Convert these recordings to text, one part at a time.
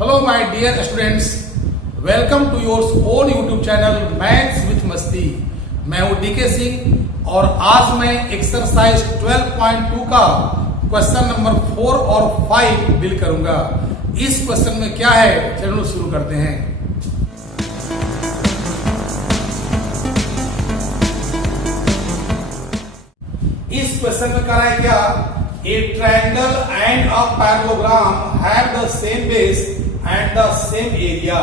Hello my dear students, welcome to your own YouTube channel maths with मस्ती। मैं हूं DK Singh और आज मैं एक्सरसाइज 12.2 का क्वेश्चन नंबर 4 और 5 डील करूंगा। इस क्वेश्चन में क्या है, चलो शुरू करते हैं। इस क्वेश्चन में कह रहा है क्या, ए triangle and a parallelogram have the same base and the same area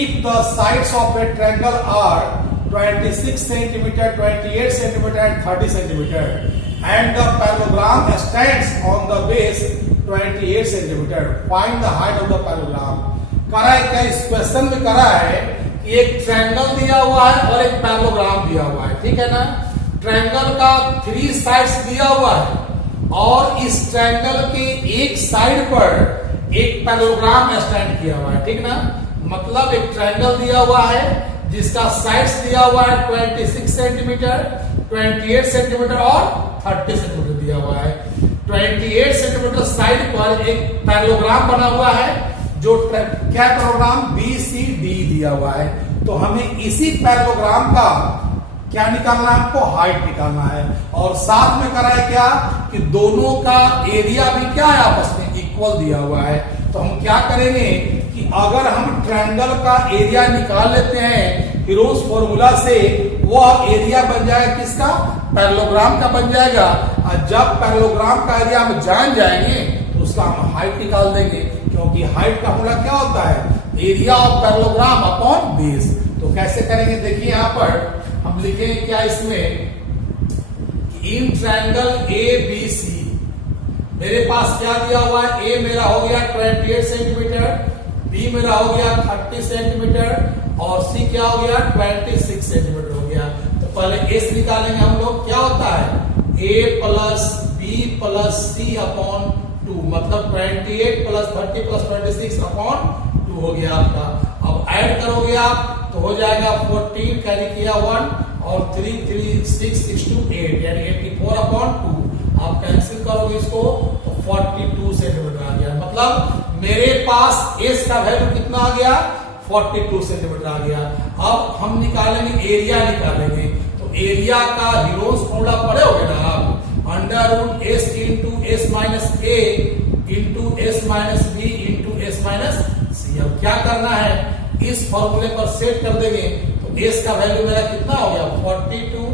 if the sides of a triangle are 26 cm, 28 cm and 30 cm and the parallelogram stands on the base 28 cm. Find the height of the parallelogram. करा है क्या, इस question में करा है कि एक triangle दिया हुआ है और एक पैरेललोग्राम दिया हुआ है, ठीक है ना। ट्रायंगल का 3 साइड्स दिया हुआ है और इस ट्रायंगल के एक साइड पर एक पैरेललोग्राम स्टैंड किया हुआ है, ठीक ना। मतलब एक ट्रायंगल दिया हुआ है जिसका साइड्स दिया हुआ है 26 सेंटीमीटर, 28 सेंटीमीटर और 30 सेंटीमीटर दिया हुआ है। 28 सेंटीमीटर साइड पर एक पैरेललोग्राम बना हुआ है जो क्या पैरेललोग्राम BCD दिया हुआ है। तो हमें इसी पैरेललोग्राम का क्या निकालना है, हमको हाइट निकालना है। और साथ में करा है क्या कि दोनों का एरिया भी क्या है, आपस में इक्वल दिया हुआ है। तो हम क्या करेंगे कि अगर हम ट्रायंगल का एरिया निकाल लेते हैं हीरोज फॉर्मूला से, वह एरिया बन जाएगा किसका, पैरेललोग्राम का बन जाएगा। और जब पैरेललोग्राम का एरिया हम जान जाएंगे तो उसका हम हाइट निकाल देंगे, क्योंकि हाइट का फॉर्मूला क्या होता है, area of parallelogram upon base. तो कैसे करेंगे, देखिए यहां पर हम लिखेंगे क्या इसमें, इन ट्रायंगल ABC मेरे पास क्या दिया हुआ है, ए मेरा हो गया 28 सेंटीमीटर, बी मेरा हो गया 30 सेंटीमीटर और सी क्या हो गया 26 सेंटीमीटर हो गया। तो पहले एस निकालेंगे हम लोग, क्या होता है ए प्लस बी प्लस सी अपॉन 2, मतलब 28 प्लस 30 प्लस 26 अपॉन 2 हो गया आपका। अब ऐड करोगे आप तो हो जाएगा 14, कैरी किया 1 और 3 3 6 6 2 8 यानी 84 अपॉन 2। आप कैंसिल करोगे इसको तो 42 सेंटीमीटर आ गया। मतलब मेरे पास एस का वैल्यू कितना आ गया, 42 सेंटीमीटर आ गया। अब हम निकालेंगे एरिया निकालेंगे, तो एरिया का हीरोज फॉर्मूला पढ़े होगे ना आप, under root s into s minus a into s minus b into s minus c. अब क्या करना है, इस फॉर्मूले पर सेट कर देंगे तो एस का वैल्यू मेरा कितना हो गया 42,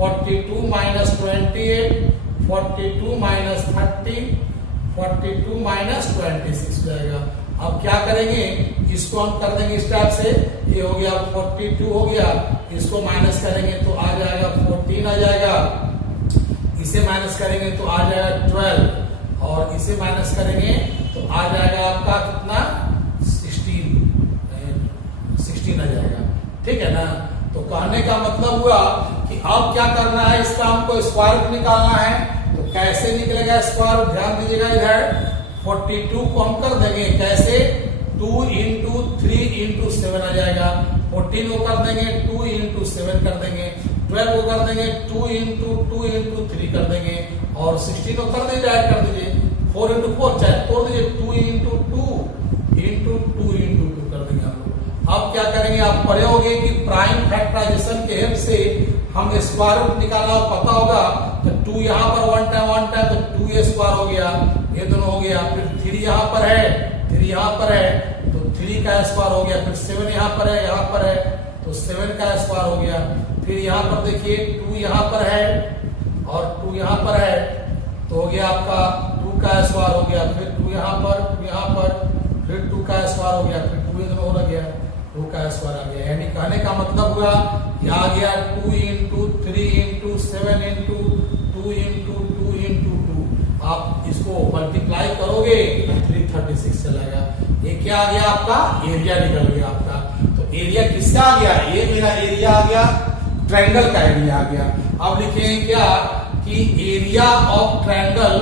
42 माइनस 28, 42 माइनस 30, 42 माइनस 26 हो जाएगा। अब क्या करेंगे, इसको हम कर देंगे इस टाइप से, ये हो गया 42 हो गया, इसको माइनस करेंगे तो आ जाएगा 14 आ जाएगा, इसे माइनस करेंगे तो आ जाएगा 12 और इसे माइनस करेंगे तो आ जाएगा आपका कितना 16 आ जाएगा, ठीक है ना। तो कहने का मतलब हुआ कि अब क्या करना है, इसका हमको स्क्वायर रूट निकालना है। तो कैसे निकलेगा स्क्वायर रूट, ध्यान दीजिएगा इधर 42 को हम कर देंगे कैसे, 2 इंटू 3 इंटू 7 आ जाएगा। 14 को कर देंगे 2 इंटू 7 कर देंगे, 12 को कर देंगे 2 इंटू 3 कर देंगे और 16 को कर दीजिए, ऐड कर दीजिए 4 इंटू 4 चाहे तोड़ दीजिए 2 इंटू 2 इंटू 2 इंटू 2 कर देंगे हम लोग। अब क्या करेंगे, आप पढ़े होंगे कि प्राइम फैक्टराइजेशन के हेल्प से हम स्क्वायर रूट निकाला पता होगा। तो 2 यहाँ पर वन टाइम तो 2a स्क्वायर हो गया, ये दोनों हो गया। फिर 3 यहाँ पर है, 3 यहाँ पर है तो 3 का स्क्वायर हो गया। फिर 7 यहाँ पर है, यहाँ पर है तो 7 का स्क्वायर हो गया। फिर यहाँ पर देखिए 2 यहाँ पर है और 2 यहाँ पर है तो हो गया आपका 2 का स्क्वायर हो गया। फिर 2 यहाँ पर, 2 यहाँ पर, फिर 2 का स्क्वायर हो गया, फिर 2 दोनों हो गया, 2 का स्क्वायर आ गया। यानी कहने का मतलब हुआ कि आ गया 2 into 3 into 7 into 2 into 2 into 2। आप इसको मल्टीप्लाई करोगे 336 चलेगा। ये क्या आ गया, आपका एरिया निकल गया आपका। तो एरिया किसका आ गया, ये मेरा एरिया आ गया, ट्रायंगल का एरिया आ गया। अब लिखेंगे क्या कि area of triangle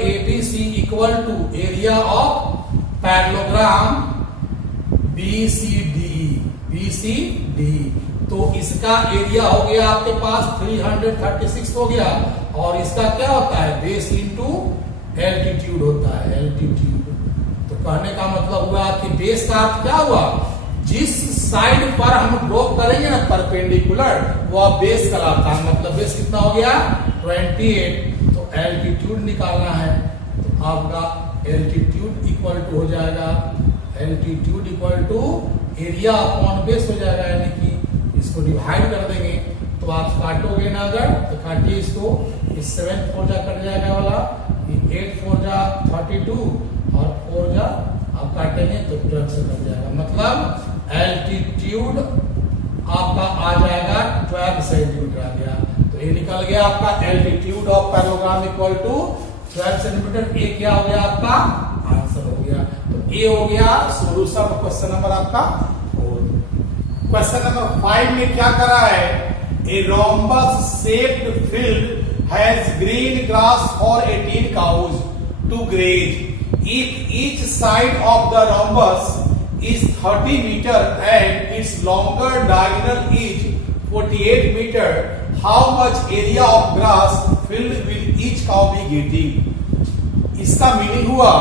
ABC equal to area of parallelogram BCD। तो इसका एरिया हो गया आपके पास 336 हो गया और इसका क्या होता है, बेस इंटू एल्टीट्यूड होता है, एल्टीट्यूड। कहने का मतलब हुआ कि बेस का अर्थ क्या हुआ, जिस साइड पर हम ड्रॉ करेंगे ना परपेंडिकुलर, वो बेस कहलाता है। मतलब बेस कितना हो गया 28। तो एल्टीट्यूड निकालना है, तो आपका एल्टीट्यूड इक्वल टू हो जाएगा, altitude equal to area upon base हो जाएगा, यानी कि इसको डिवाइड कर देंगे। तो आप काटोगे ना अगर, तो काटिए इसको, इस 7 4 जा कट जाएगा वाला, 8 4 जा 32 और 4 जा आप काटेंगे तो 12 से कट जाएगा। मतलब एल्टीट्यूड आपका आ जाएगा 12 सेंटीमीटर आ गया। तो ये निकल गया आपका altitude of parallelogram equal to 12 centimetre. ये क्या हो गया आपका आंसर हो गया। तो ये हो गया सोल्यूशन ऑफ क्वेश्चन नंबर आपका 4। क्वेश्चन नंबर 5 में क्या करा है, A rhombus shaped field has green grass for 18 cows to graze. If each side of the rhombus is 30 meter and its longer diagonal is 48 meter, how much area of grass field will each cow be getting? इसका meaning हुआ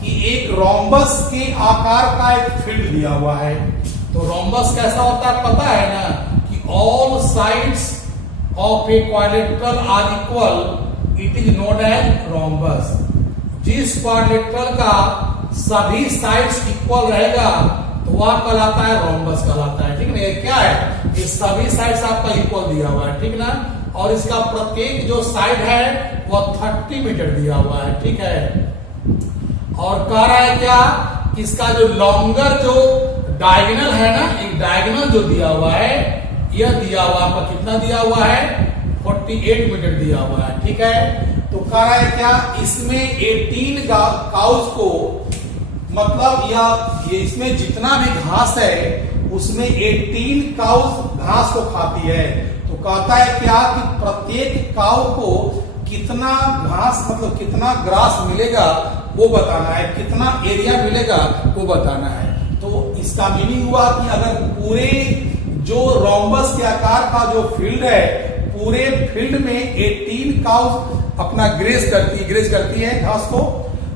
कि एक rhombus के आकार का एक field दिया हुआ है। तो रोम्बस कैसा होता है पता है ना, all sides of a quadrilateral are equal, it is known as rhombus. जिस क्वाड्रिलेटरल का सभी साइड्स इक्वल रहेगा तो वह कहलाता है रोम्बस कहलाता है। ठीक है ना, ये क्या है, ये सभी साइड्स आपका इक्वल दिया हुआ है, ठीक ना, और इसका प्रत्येक जो साइड है वह 30 मीटर दिया हुआ है। ठीक है, और कह रहा है क्या, इसका जो लॉन्गर जो डायगोनल है ना, एक डायगोनल जो दिया हुआ है, यह दिया हुआ आपका कितना दिया हुआ है 48 मीटर दिया हुआ है। ठीक है, तो कह रहा है क्या, इसमें 18 काउस को, मतलब ये इसमें जितना भी घास है उसमें 18 काउस घास को खाती है। तो कहता है क्या कि प्रत्येक काउ को कितना घास, मतलब कितना ग्रास मिलेगा वो बताना है, कितना एरिया मिलेगा वो बताना है। तो इसका मीनिंग हुआ कि अगर पूरे जो रोम्बस के आकार का जो फील्ड है, पूरे फील्ड में 18 काउस अपना ग्रेज करती है घास को,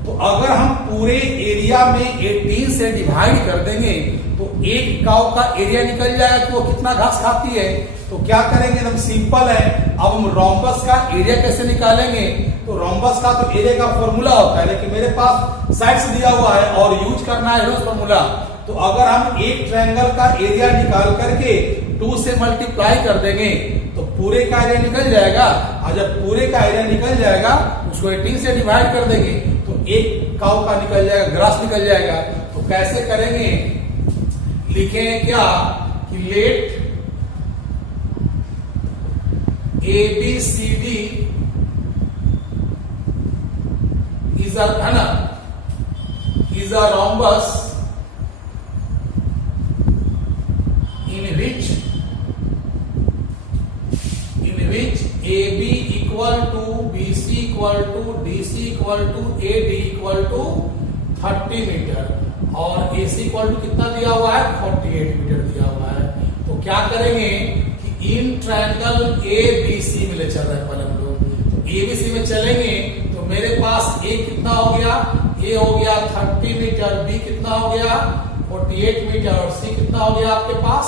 तो अगर हम पूरे एरिया में 18 से डिवाइड कर देंगे तो एक काउ का एरिया निकल जाएगा कि वो कितना घास खाती है। तो क्या करेंगे, एकदम सिंपल है। अब हम रोम्बस का एरिया कैसे निकालेंगे, तो रोम्बस का तो एरिया का फॉर्मूला होता है, लेकिन मेरे पास साइड्स दिया हुआ है और यूज करना है रोज फॉर्मूला। तो अगर हम एक ट्रायंगल का एरिया निकाल करके 2 से मल्टीप्लाई कर देंगे तो पूरे का एरिया निकल जाएगा, और जब पूरे का एरिया निकल जाएगा उसको 18 से डिवाइड कर देंगे तो एक काउ का निकल जाएगा, ग्रास निकल जाएगा। तो कैसे करेंगे, लिखें क्या कि late ABCD is a rhombus in which AB equal to BC equal to DC equal to AD equal to 30 metre और AC इक्वल टू कितना दिया हुआ है 48 मीटर दिया हुआ है। तो क्या करेंगे कि इन ट्रायंगल ABC में ले चल रहे हैं पहले हम लोग, तो ABC में चलेंगे तो मेरे पास A कितना हो गया, A हो गया 30 मीटर, B कितना हो गया 48 मीटर और C कितना हो गया आपके पास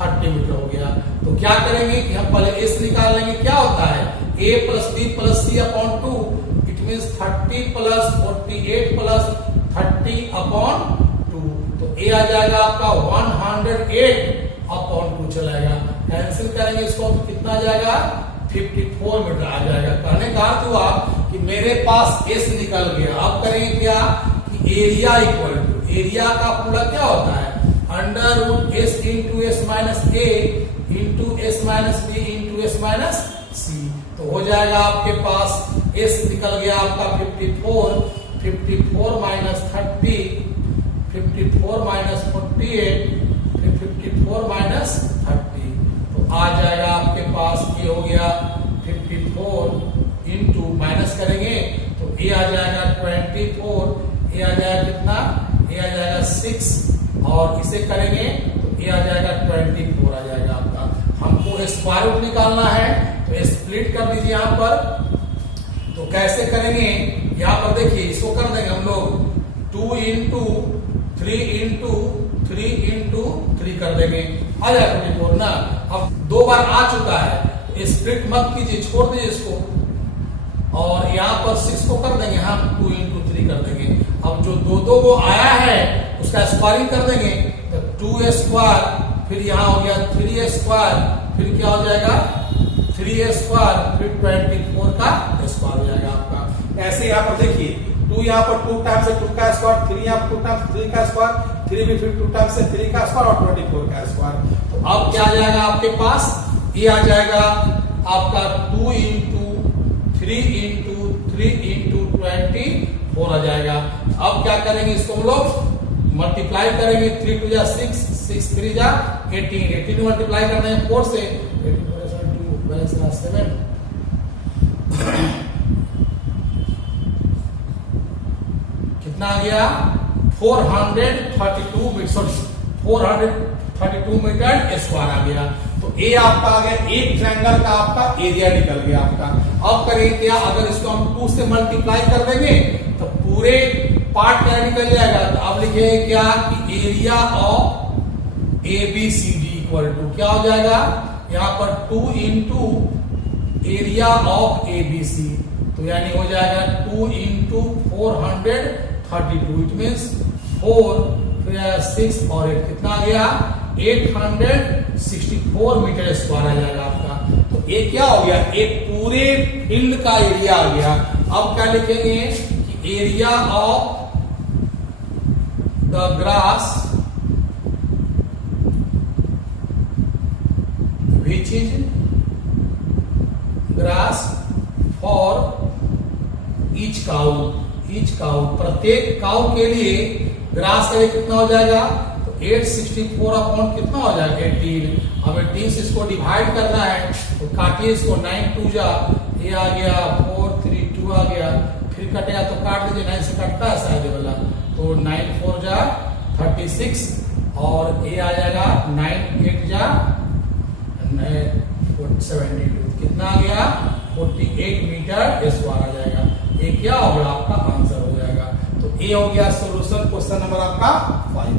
30 मीटर हो गया। तो क्या करेंगे कि हम पहले S निकाल लेंगे, क्या होता है A plus B plus C upon 2, it means 30 plus 48 plus 30 upon 2। तो A आ जाएगा आपका 108 अपॉन 2 चलाएगा, कैंसिल करेंगे इसको तो कितना आ जाएगा 54 मीटर आ जाएगा। कहने का अर्थ हुआ कि मेरे पास S निकल गया। अब करेंगे क्या कि एरिया इक्वल टू, एरिया का फॉर्मूला क्या होता है under root S into S minus A into S minus B into S minus C। तो हो जाएगा आपके पास S निकल गया आपका 54 माइनस 30, 54 माइनस 48, फिर 54 माइनस 30। तो आ जाएगा आपके पास ये हो गया 54 इंटू माइनस करेंगे तो A आ जाएगा 24, A आ जाएगा कितना, A आ जाएगा 6 और इसे करेंगे तो A आ जाएगा 24 आ जाएगा आपका। हमको स्क्वायर रूट निकालना है तो स्प्लिट कर दीजिए यहाँ पर। तो कैसे करेंगे, यहाँ पर देखिए इसको कर देंगे हम लोग 2 2 इंटू 3 कर देंगे, आ जाएगा 24 ना। अब 2 बार आ चुका है, स्प्लिट मत कीजिए, छोड़ दीजिए इसको, और यहाँ पर 6 को कर देंगे, हम 2 इंटू 3 कर देंगे। अब जो 2 वो आया है उसका स्क्वायरिंग कर देंगे, तो 2a स्क्वायर, फिर यहाँ हो गया 3a स्क्वायर, फिर क्या हो जाएगा 3a स्क्वायर, फिर 24 का स्क्वायर हो जाएगा आपका। ऐसे यहाँ पर देखिए 2 यहाँ पर 2 टाइम्स से 2 का स्क्वायर, 3 यहाँ पर 2 टाइम्स 3 का स्क्वायर, 3 भी फिर 2 टाइम्स से 3 का स्क्वायर और 24 का स्क्वायर। तो अब क्या आ जाएगा आपके पास, ये आ जाएगा आपका 2 इंटू 3 इंटू 3 इंटू 24 आ जाएगा। अब क्या करेंगे, इसको हम लोग मल्टीप्लाई करेंगे, 3 2 जा 6, 6 3 जा 18, 18 मल्टीप्लाई करते हैं 4 से, 7 कितना आ गया 432 मीटर, सॉरी 432 मीटर स्क्वायर आ गया। तो ए आपका आ गया, एक ट्रायंगल का आपका एरिया निकल गया आपका। अब करेंगे क्या, अगर इसको हम 2 से मल्टीप्लाई कर देंगे तो पूरे पार्ट क्या निकल जाएगा। तो अब लिखेंगे क्या कि area of ABCD equal to क्या हो जाएगा, यहाँ पर 2 इंटू एरिया ऑफ ABC, तो यानी हो जाएगा 2 इंटू 432, इट मीन्स 4 फिर 6 और 8 कितना आ गया 864 मीटर स्क्वायर आ जाएगा आपका। तो ये क्या हो गया, एक पूरे फील्ड का एरिया आ गया। अब क्या लिखेंगे कि area of the grass which is grass for each cow, प्रत्येक काउ के लिए ग्रास का कितना हो जाएगा, तो 864 अपॉन कितना हो जाएगा 18। अब 18 से इसको डिवाइड करना है, तो काटिए इसको, 9 2 जा, ये आ गया 4 3 2 आ गया, फिर कटेगा तो काट लीजिए, 9 से कटता है शायद वाला, तो 9 4 जा 36, और ये आ जाएगा 9 8 जा 72, कितना आ गया 48 मीटर स्क्वायर आ जाएगा। ये क्या हो गया आपका आंसर हो जाएगा। तो ये हो गया सोल्यूशन क्वेश्चन नंबर आपका 5।